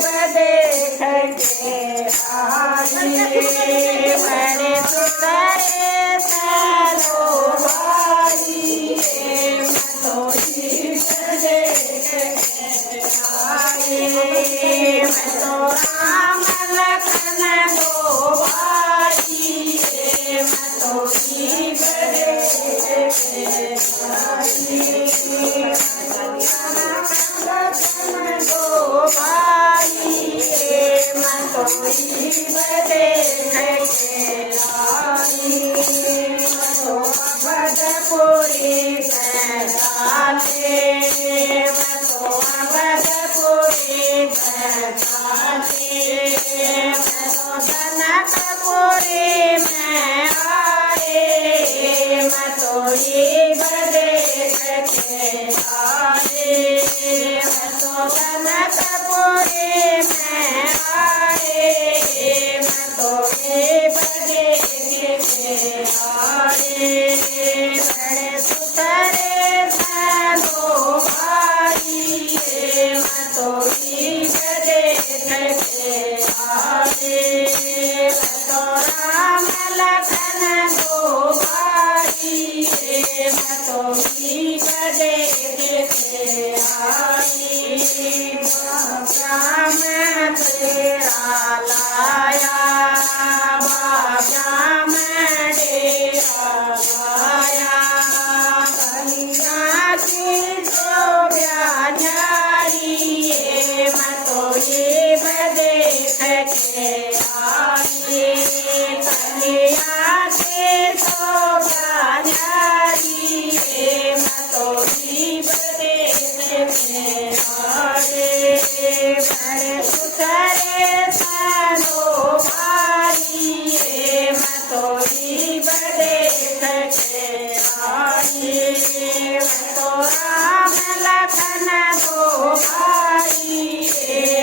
बदे खके आई बड़े सुतरे सालो भाई मतोई बदे खके आई मतो राम लखन दो भाई मतोई बदे खके आई भाई मतोई बदे खके आई मतो बदपुरी बैठाले मतो बदपुरी बैठाले मतो जनकपुरी में आए मतोई बदे खके आई मतो जनकपुरी में आए मतोई बदे खके आई बड़े सुतरे सालो भाई मतोई बदे खके आई मतो राम लखन दो भाई मतोई बदे खके आई श्याम तेरा लाया श्याम डेरा लाया बलिया की शोभा न्यारी मतोई बदे खके आई कलिया की शोभा न्यारी मतोई बदे खके आई बड़े सुतरे सालो भाई मतोई बदे खके आई मतो राम लखन दो भाई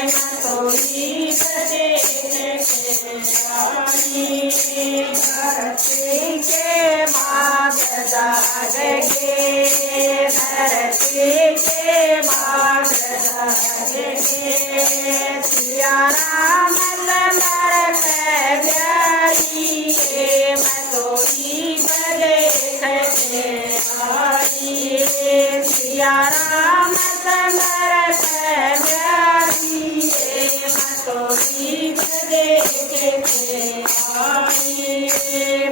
मतोई बदे खके आई धरती के बाग जाग गे धरती के बाग जाग गे सिया राम लमर प्यारी मतोई बदे खके आई सिया राम लमर प्यारी मतोई बदे खके आई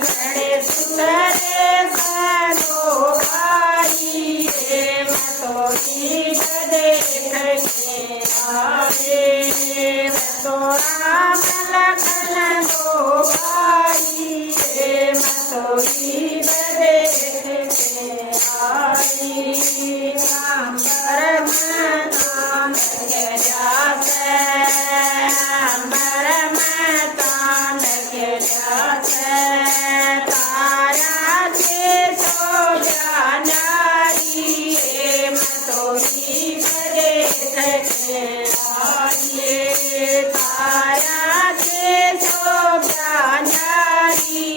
बड़े सुतरे सालो भाई मतोई बदे खके आई मतो राम लखन दो भाई मतोई बदे खके आई राम परम नाम के जाते परम तान के जाते तारा के शोभा नारी मतोई बदे खके आई तारा के शोभा नारी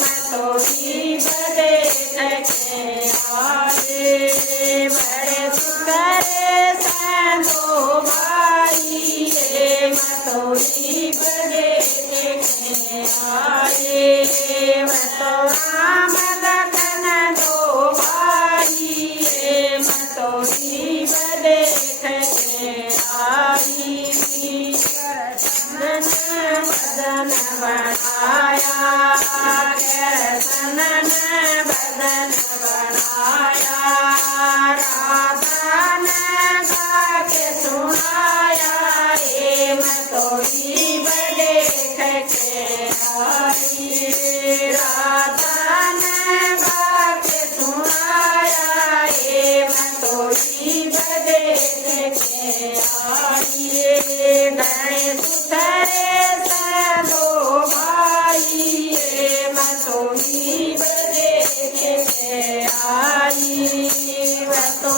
मतोई बदे खके आई बड़े सुतरे सालो भाई मतोई बदे खके आई मतो राम लखन दो भाई मतोई बदे खके आई कृष्ण बदन बनाया कृष्ण बदन बनाया राधा ने गा के सुनाया मतोई बदे खके आई राधा ने गा के सुनाया मतोई बदे खके आई गणेश सुतरे सालो भाई मतोई बदे खके आई मतो